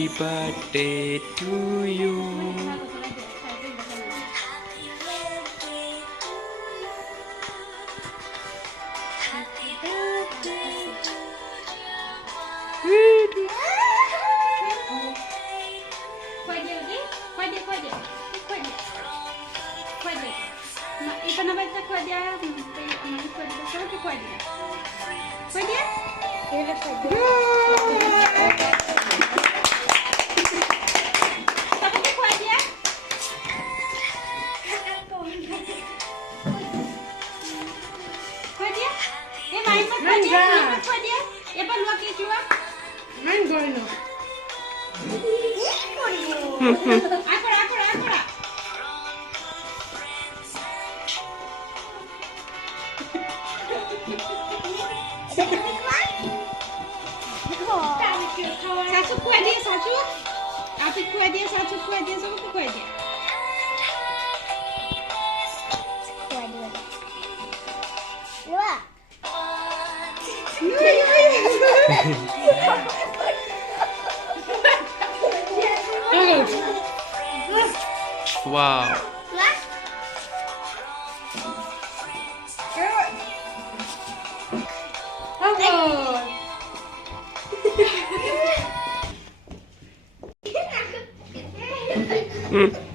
Happy birthday to you. Ipa na baca kuadia, mai kuadia, solo que kuadia. Kuadia? Ele kuadia. Sabe que kuadia? Kuadia? Eh, mai pa kuadia, mai pa kuadia. Ya pa luar ke jua? Main goino. Akura. Satu kuadia, satu. Api kuadia, satu kuadia, sama ke kuadia? Dua. Wow. Oh.